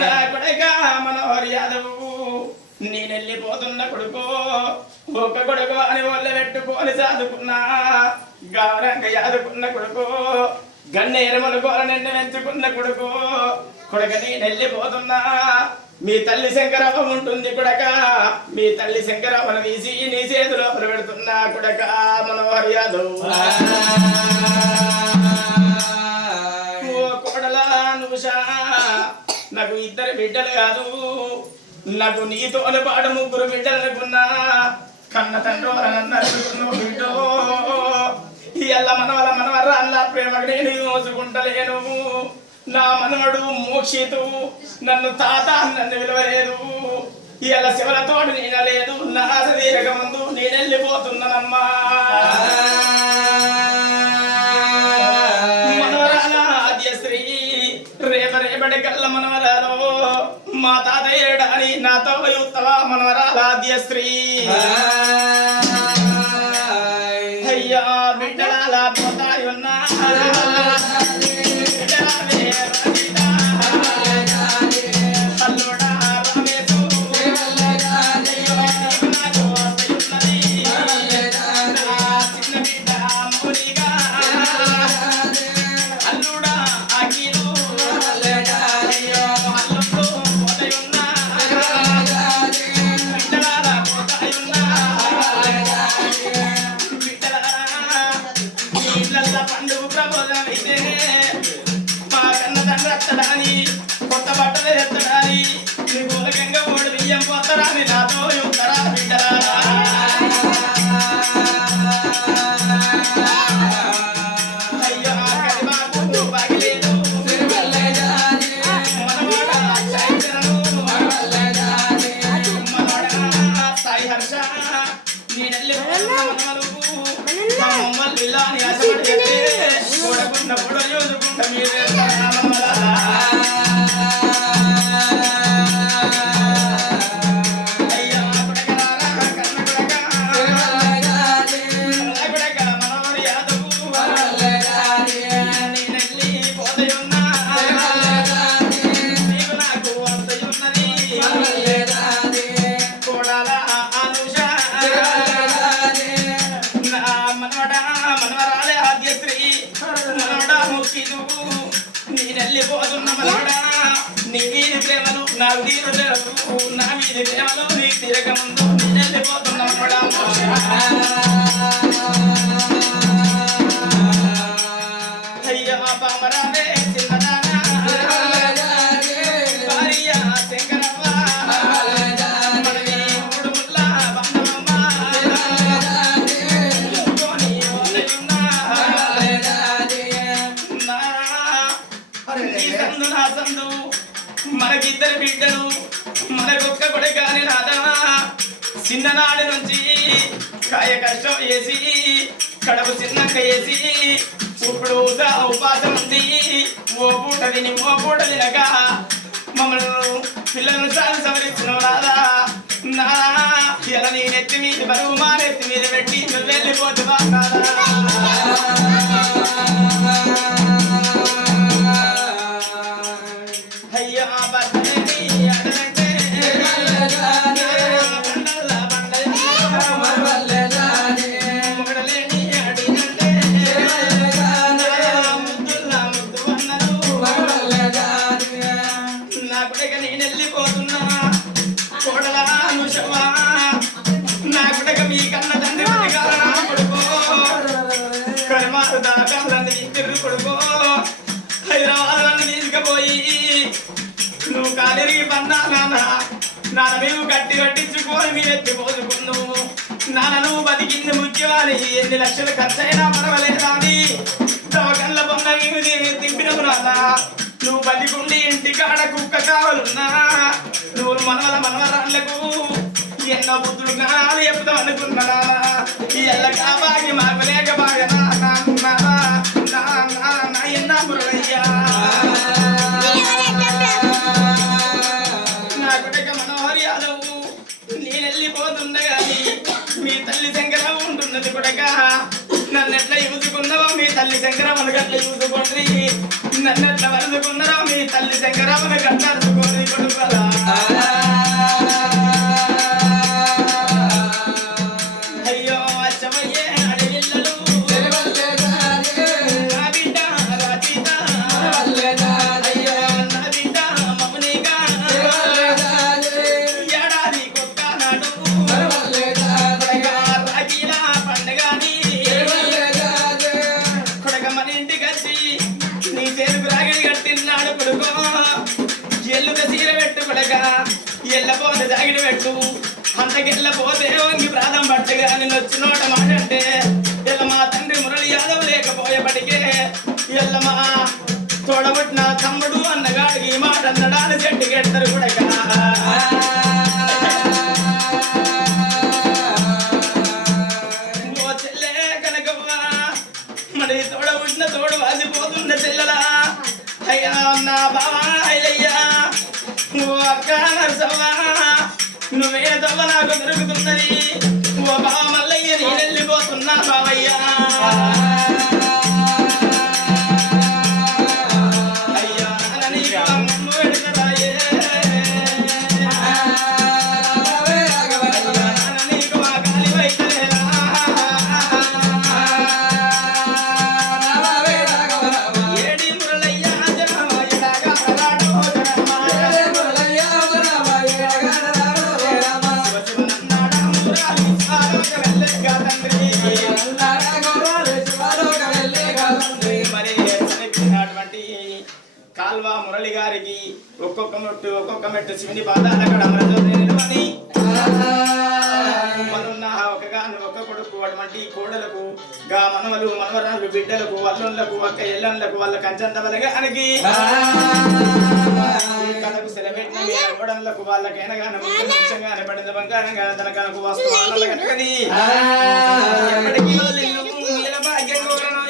నా కొడుక మనోహర్ యాదవ్ నేనెళ్ళిపోతున్న కొడుకో ఒక కొడుకు అని ఒళ్ళ పెట్టుకొని సాదుకున్నా గౌరంగా యాదుకున్న కొడుకో గన్నేరమలు గోర నిన్ను పెంచుకున్న కొడుకో కొడుక నేనెళ్ళిపోతున్నా మీ తల్లి శంకరవ్వ ఉంటుంది కొడక మీ తల్లి శంకరవ్వను తీసి నీ చేతిలో పెడుతున్నా కొడక మనోహర్ యాదవ్ ఓ కోడలా నుషా నాకు ఇద్దరు బిడ్డలు కాదు నాకు నీతోని పాటు ముగ్గురు బిడ్డలు అనుకున్నా కన్న తండ్రి బిడ్డో ఇయ్యల్ల మనవర అల్లా ప్రేమకు నేను మోసుకుంటలేను నా మనవడు మోక్షితు నన్ను తాత నన్ను విలువలేదు ఇయ్యల్ల శివలతో నేనలేదు నా తీరక ముందు నేను వెళ్ళిపోతున్నానమ్మా మనవరాల ఆద్యశ్రీ రేపటి కళ్ళ మనవరాలో మా తాతయ్యడాని నాతో యుత్తవా మనవరాల ఆద్యశ్రీ అయ్యా బిడ్డల పోతాయున్నా పండుగ ప్రబోధం అయితే మా కన్న తండ్రి ఎత్తడాని కొత్త బట్టలు ఎత్తడాని నీ మూలకంగా ఓడి బియ్యం పోతరాని నాతో యుత్తరా బిడ్డరా అయ్యో కరిబాబు బాగిలేదు మనవాడ సాయి హర్ష నేనెళ్ళి మమ్మల్ని ఆశపడి కూడకున్న కూడా చూసుకుంటా మీరే నేనెళ్ళిపోతున్న మనవడా నీ వీధి ప్రేమలు నా వీధి ప్రేమలు నా వీధి ప్రేమలు నీ తిరగ ముందు నేనెళ్ళిపోతున్న మనవడా అయ్యా పామరాలే చిన్నదానా భార్య శంకరవ్వ మనది మూడు ముళ్ళ బంధమమ్మ మనకిద్దరు బిడ్డలు మనకొక్క కొడుకాని నాదా చిన్ననాడి నుంచి కాయ కష్టం వేసి కడపు చిన్నక్క వేసి ఇప్పుడు ఉపాసం ఉంది ఓ పూట తిని ఓ పూట తినక మమ్మల్ని పిల్లలను చాలా సవరిస్తున్నావు రాదా నా ఇలా నీ నెత్తి మీద బరువు మా నెత్తి మీద పెట్టి నువ్వు వెళ్ళిపోతున్నా అయ్యో నా కొడుక నేను వెళ్ళిపోతున్నా కోడలా అనుషవా నా కొడుక మీ కన్న తండ్రి కొడుకో కర్మారు దాకా తిరుగు కొడుకో హైదరాబాద్ నన్ను తీసుకుపోయి నువ్వు కాలిరిగి పన్నా నాన్న మేము గట్టి కట్టించుకొని మీరు ఎత్తిపోసుకున్నావు నాన్న నువ్వు బతికింది ముఖ్యమని ఎన్ని లక్షలు ఖర్చైనా పర్వాలేదా అని దవకళ్ళ బొమ్మ మేము తింపినవు నాన్న నువ్వు బతికుండి ఇంటికాడ కుక్క కావాలన్నా నువ్వు మనవరాళ్లకు ఎన్నో బుద్ధులు జ్ఞానాలు చెప్తావు అనుకున్నా ఎల్లగా బాగి మాకలేక బాగా ఎన్నా మురళయ్యా నా కొడుక మనోహర్ యాదవ్ నేనెళ్ళిపోతుండగాని మీ తల్లి శంకర ఉంటున్నది కొడక నన్ను ఎట్లా ఇవ్వుకున్నావో మీ తల్లి శంకర మనగా గట్ల చూసుకోండి నన్ను ఎట్లా వరుదుకున్నారో మీ తల్లి శంకరమ్మని గట్టరుచుకోండి కొడుకులా అయ్యో అచ్చమయ్యే అడవిల్లలు నా బిడ్డ రాజీత అయ్యో నా బిడ్డ మౌనిగా ఏడాది కొత్త నాడు రాజీల పండుగని కొడక మన ఇంటికి వచ్చి నీ చేరుకు రాగిడి కట్టినాడు కొడుకో ఎల్లుక సీర పెట్టు కొడక ఎల్లపోతే జాగిడి పెట్టు అంతకెళ్ళపోతే వంగి ప్రాణం పట్టుగా నిన్ను వచ్చినోట మాట అంటే ఎల్ల మా తండ్రి మురళి యాదవ్ లేకపోయేపటికే ఎల్ల మా తోడబుట్టిన తమ్ముడు అన్నగాడికి ఈ మాట అన్నడాన్ని చెట్టుకెడతారు కొడక ఓ చెల్లె కనకవ్వ మరి తోడబుట్టిన తోడు వాసిపోతున్న చెల్లెలా అయ్యా నా బావా అయ్యయ్యా ఓ అక్క నరసవ్వ నువ్వే తవ్వ నాకు దొరుకుతున్నది ఓ బావ మల్లయ్య నేను వెళ్ళిపోతున్నా బావయ్యా అయ్యా నీకు అమ్మను పెడతాయే నీకు మా కాలి వైతలేరా ఏడి మురళయ్య జనమాయలాగా రాడో కాల్వ మురళి గారికి ఒక్కొక్క మెట్టు శివుని పాదాల అక్కడ నిలవని మనున్న ఒక్క కొడుకు అటువంటి కోడలకు గా మనవలు మనవరాలు బిడ్డలకు అల్లుళ్లకు అక్క ఎల్లన్లకు వాళ్ళ కంచంత బలగానికి కథకు సెలబెట్టిన గోడలకు వాళ్ళకైనా కానీ ముఖ్యంగానే పడింది బంగారంగా తన కనుక వస్తువు కనుకది ఎప్పటికీ భాగ్యం కోరను